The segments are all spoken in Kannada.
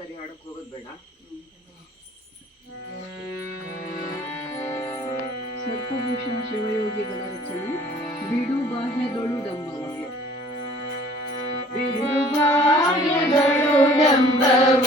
ಸರಿ ಹಾಡಕ್ಕೆ ಹೋಗೋದು ಬೇಡ. ಸರ್ಪಭೂಷಣ ಶಿವಯೋಗಿಗಳ ರಚನೆ ಬಿಡು ಬಾಹ್ಯಗಳು ಡಂಬವೇ ಬಿಡು ಬಾಹ್ಯಗಳು ಡಂಬವ.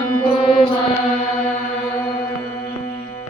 Shambhu Maharaj.